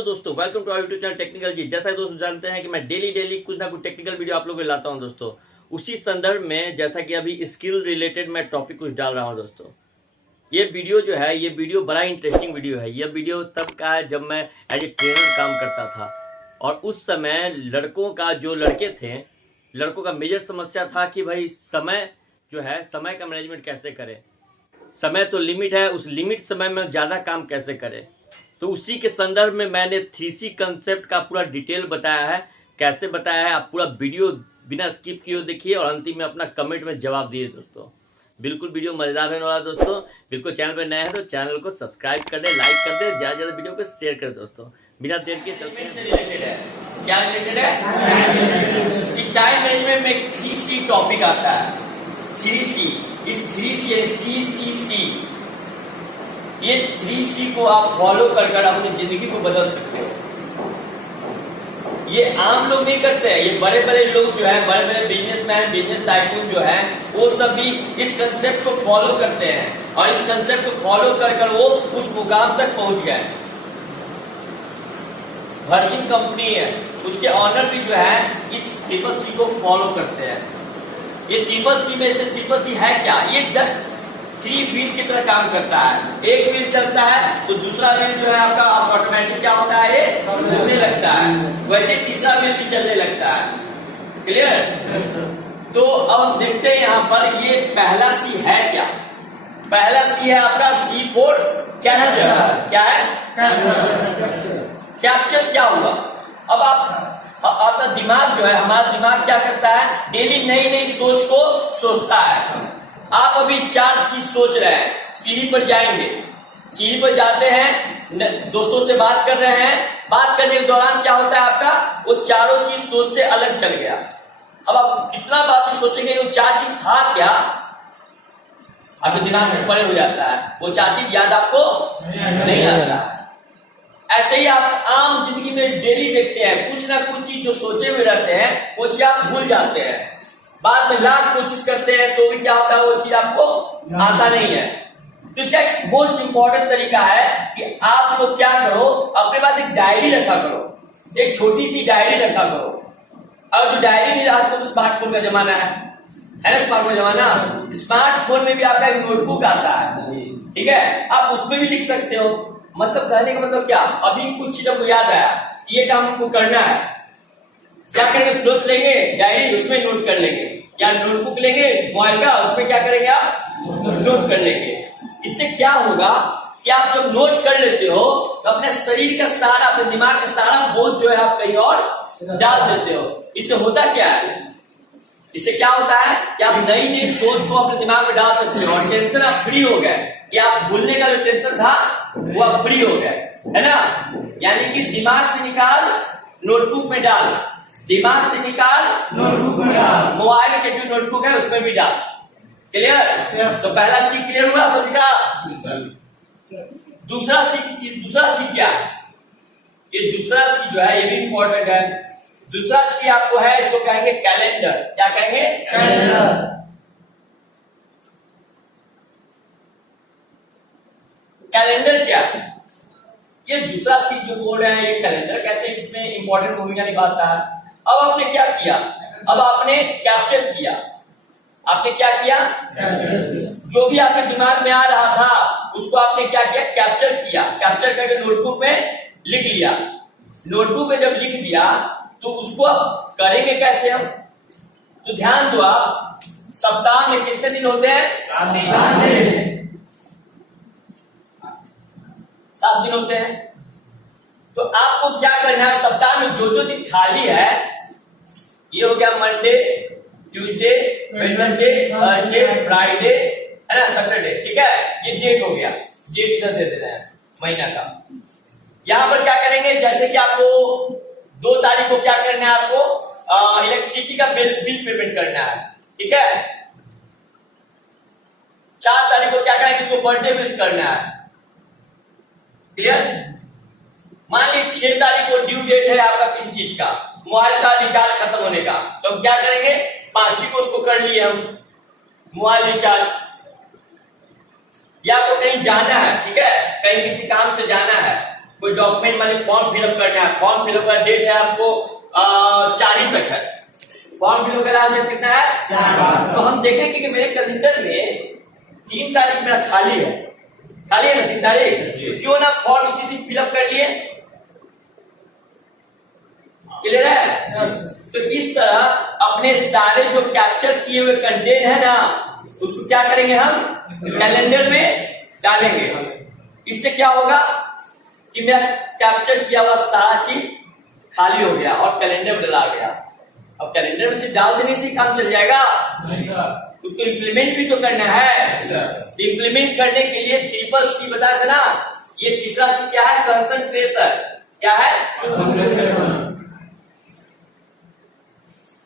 Hello दोस्तों, welcome to our YouTube channel technical ji. जैसा कि दोस्तों जानते हैं कि मैं डेली कुछ ना कुछ टेक्निकल वीडियो आप लोगों को लाता हूं दोस्तों। उसी संदर्भ में जैसा कि अभी स्किल रिलेटेड मैं टॉपिक कुछ डाल रहा हूं दोस्तों। ये वीडियो जो है, ये वीडियो बड़ा इंटरेस्टिंग वीडियो है। यह वीडियो तब का है जब मैं एज ए ट्रेनर काम करता था, और उस समय लड़के थे, लड़कों का मेजर समस्या था कि भाई समय जो है, समय का मैनेजमेंट कैसे करें। समय तो लिमिट है, उस लिमिट समय में ज़्यादा काम कैसे करें। तो उसी के संदर्भ में मैंने 3C कंसेप्ट का पूरा डिटेल बताया है। कैसे बताया है, आप पूरा वीडियो बिना स्किप किए देखिए और अंतिम में अपना कमेंट में जवाब दिए दोस्तों। बिल्कुल वीडियो मजेदार रहने वाला दोस्तों। बिल्कुल चैनल पर नए हैं तो चैनल को सब्सक्राइब कर दे, लाइक कर दे, ज़्यादा ज़्यादा वीडियो को शेयर कर दोस्तों। बिना देर के चलते हैं। रिलेटेड है, क्या रिलेटेड है? स्टाइल मैनेजमेंट में 3C टॉपिक आता है। 3C, इस 3C CCC, ये 3C को आप फॉलो कर अपनी जिंदगी को बदल सकते हो। ये आम लोग नहीं करते हैं, ये बड़े बड़े लोग जो है, बड़े बड़े बिजनेसमैन, बिजनेस टाइकून जो है, वो सब भी इस कंसेप्ट को फॉलो करते हैं और इस कंसेप्ट को फॉलो कर वो उस मुकाम तक पहुंच गए। वर्जिन कंपनी है, उसके ऑनर भी जो है इस CCC को फॉलो करते हैं। ये CCC में से CCC है क्या? ये जस्ट 3 व्हील की तरह काम करता है। एक व्हील चलता है तो दूसरा व्हील जो है आपका ऑटोमेटिक क्या होता है, ये घूमने लगता है। वैसे तीसरा व्हील भी चलने लगता है। क्लियर? तो अब देखते हैं यहाँ पर ये पहला C है क्या। पहला C है आपका C फॉर कैप्चर। क्या है? कैप्चर क्या हुआ? अब आपका दिमाग जो है, हमारा दिमाग क्या करता है, डेली नई नई सोच को सोचता है। आप अभी 4 चीज सोच रहे हैं, सीढ़ी पर जाएंगे, सीढ़ी पर जाते हैं, दोस्तों से बात कर रहे हैं, बात करने के दौरान क्या होता है आपका, वो चारों चीज सोच से अलग चल गया। अब आप कितना बात सोचेंगे, वो 4 चीज था क्या, आपके दिमाग से परे हो जाता है। वो 4 चीज याद आपको नहीं आता। ऐसे ही आप आम जिंदगी में डेली देखते हैं, कुछ ना कुछ चीज जो सोचे हुए रहते हैं वो चीज आप भूल जाते हैं। बाद में लाख कोशिश करते हैं तो भी क्या होता है, वो चीज आपको आता नहीं है। तो इसका एक मोस्ट इंपॉर्टेंट तरीका है कि आप लोग क्या करो, अपने पास एक डायरी रखा करो, एक छोटी सी डायरी रखा करो। और जो डायरी में आजकल स्मार्टफोन का जमाना है ना, स्मार्टफोन जमाना, स्मार्टफोन में भी आपका एक नोटबुक आता है, ठीक है, आप उसमें भी लिख सकते हो। मतलब कहने का मतलब क्या, अभी कुछ चीज आपको याद आया, ये काम हमको करना है, क्या करेंगे, फ्लोट लेंगे डायरी, उसमें नोट कर लेंगे, या नोटबुक लेंगे मोबाइल का, उसमें क्या करेंगे आप, नोट कर लेंगे। इससे क्या होगा कि आप जब नोट कर लेते हो तो अपने शरीर का सारा, अपने दिमाग का सारा बोझ जो है आप कहीं और डाल देते हो। इससे होता क्या है, इससे क्या होता है कि आप नई नई सोच को अपने दिमाग में डाल सकते हो और टेंशन आप फ्री हो गए, कि आप भूलने का जो टेंशन था वो आप फ्री हो गए, है ना। यानी कि दिमाग से निकाल नोटबुक में डाल, दिमाग से निकाल नोटबुक में डाल, मोबाइल के जो नोटबुक है उसमें भी डाल। क्लियर? तो पहला C क्लियर हुआ सबका। दूसरा C क्या है? ये दूसरा C जो है ये भी इंपॉर्टेंट है। दूसरा C आपको है, इसको कहेंगे कैलेंडर। क्या कहेंगे? कैलेंडर। कैलेंडर क्या है? ये दूसरा C जो बोल रहे हैं, ये कैलेंडर कैसे इसमें इंपॉर्टेंट भूमिका निभाता है। अब आपने क्या किया, अब आपने कैप्चर किया। आपने क्या किया? जो भी आपके दिमाग में आ रहा था उसको आपने क्या किया, कैप्चर किया। कैप्चर करके नोटबुक में लिख लिया। नोटबुक में जब लिख दिया तो उसको अब करेंगे कैसे हम, तो ध्यान दो आप, सप्ताह में कितने दिन होते हैं? 7 दिन होते हैं। तो आपको क्या करना है, सप्ताह में जो दिन खाली है, ये हो गया Monday, Tuesday, Wednesday, Thursday, Friday, है ना, सैटरडे, ठीक है, ये डेट हो गया। डेट इधर दे देना है महीना का। यहां पर क्या करेंगे, जैसे कि आपको 2 तारीख को क्या करना है, आपको इलेक्ट्रिसिटी का बिल पेमेंट करना है, ठीक है। 4 तारीख को क्या करेंगे, इसको बर्थडे विश करना है। क्लियर? मान लीजिए 6 तारीख को ड्यू डेट है आपका किसी चीज का, मोबाइल का रिचार्ज खत्म होने का, तो हम क्या करेंगे, 5 को उसको कर लिए हम मोबाइल रिचार्ज। या तो कहीं जाना है, ठीक है, कहीं किसी काम से जाना है, कोई डॉक्यूमेंट वाले फॉर्म फिलअप करना है, फॉर्म फिलअप का डेट है आपको 4 तक है, फॉर्म फिलअप का डेट कितना है 4। तो हम देखेंगे कि मेरे कैलेंडर में 3 तारीख मेरा खाली है ना 3 तारीख, क्यों ना फॉर्म इसी दिन फिलअप कर लिए। क्लियर है? तो इस तरह अपने सारे जो कैप्चर किए हुए कंटेंट है ना, उसको क्या करेंगे हम कैलेंडर में डालेंगे। इससे क्या होगा कि मेरा कैप्चर किया हुआ सारा चीज खाली हो गया और कैलेंडर में डला गया। अब कैलेंडर में से डाल देने से काम चल जाएगा? उसको इम्प्लीमेंट भी तो करना है। इम्प्लीमेंट करने के लिए ट्रिपल सी बताया था ना, ये तीसरा सी क्या है? कंसंट्रेशन। क्या है?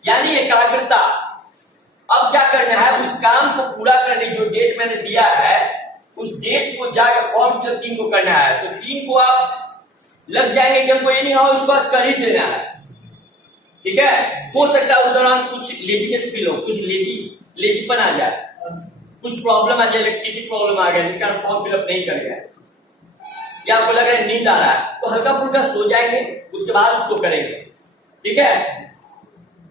यानी एकाग्रता। अब क्या करना है, उस काम को पूरा करने जो डेट मैंने दिया है, उस डेट को जाकर फॉर्म फिलअप 3 को करना है। तो 3 को आप लग जाएंगे कि हमको ये नहीं हो, उसको बस कर ही देना है। ठीक है? हो सकता है उस दौरान कुछ लेजीनेस फील हो, कुछ लेजीपन आ जाए, कुछ प्रॉब्लम आ जाए, इलेक्ट्रिसिटी प्रॉब्लम आ गया जिसका फॉर्म फिलअप नहीं कर गया, या आपको लग रहा है नींद आ रहा है, तो हल्का फुल्का सो जाएंगे, उसके बाद उसको करेंगे। ठीक है?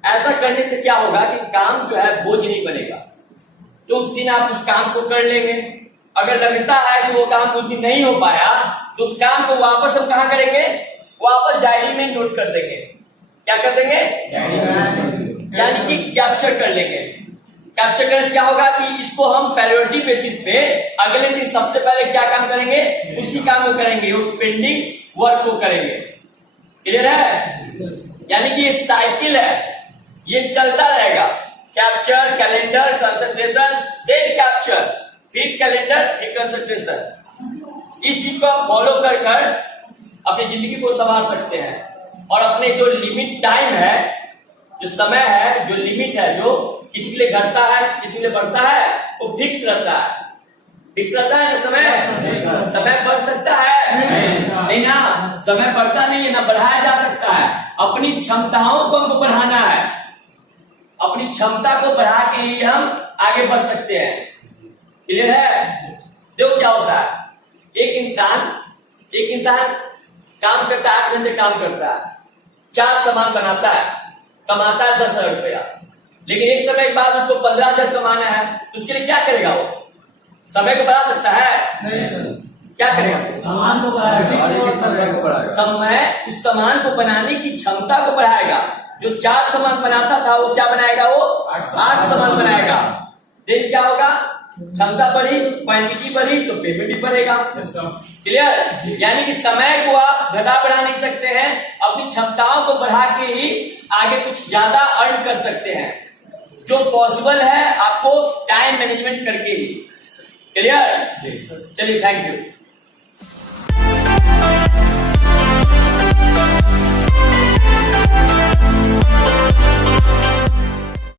ऐसा करने से क्या होगा कि काम जो है बोझ नहीं बनेगा। तो उस दिन आप उस काम को कर लेंगे। अगर लगता है कि वो काम उस दिन नहीं हो पाया, तो उस काम को वापस हम कहां करेंगे? वापस डायरी में नोट कर देंगे। क्या कर देंगे? यानी कि कैप्चर कर लेंगे। कैप्चर करने से क्या होगा कि इसको हम प्रायोरिटी बेसिस पे अगले दिन सबसे पहले क्या काम करेंगे? उसी काम को करेंगे, उस पेंडिंग वर्क को करेंगे। क्लियर है? यानी कि ये साइकिल है, ये चलता रहेगा। कैप्चर, कैलेंडर, कंसंट्रेशन, फिर कैप्चर, फिर कैलेंडर, फिर कंसंट्रेशन। इस चीज को आप फॉलो कर अपनी जिंदगी को संभाल सकते हैं। और अपने जो लिमिट टाइम है, जो समय है, जो लिमिट है, जो किसी के लिए घटता है, किसी के लिए बढ़ता है, वो फिक्स रहता है। फिक्स रहता है ना समय बढ़ सकता है नहीं ना, समय बढ़ता नहीं है ना, बढ़ाया जा सकता है। अपनी क्षमताओं को हमको बढ़ाना है, अपनी क्षमता को बढ़ा के ही हम आगे बढ़ सकते हैं। क्लियर है? देखो क्या होता है, एक इंसान काम करता है, 8 घंटे काम करता है, 4 सामान बनाता है, कमाता है 10,000 रुपया, लेकिन एक समय के बाद उसको 15,000 कमाना है, तो उसके लिए क्या करेगा? वो समय को बढ़ा सकता है? नहीं सर। क्या करेगा? सामान को बढ़ाएगा। समय उस सामान को बनाने की क्षमता को बढ़ाएगा। जो 4 सामान बनाता था, वो क्या बनाएगा? वो 8 सामान बनाएगा। देन क्या होगा? क्षमता बढ़ी, क्वांटिटी बढ़ी, तो पेमेंट भी बढ़ेगा। क्लियर? यानी कि समय को आप घटा बढ़ा नहीं सकते हैं, अपनी क्षमताओं को बढ़ा के ही आगे कुछ ज्यादा अर्न कर सकते हैं, जो पॉसिबल है आपको टाइम मैनेजमेंट करके ही। क्लियर? चलिए, थैंक यू।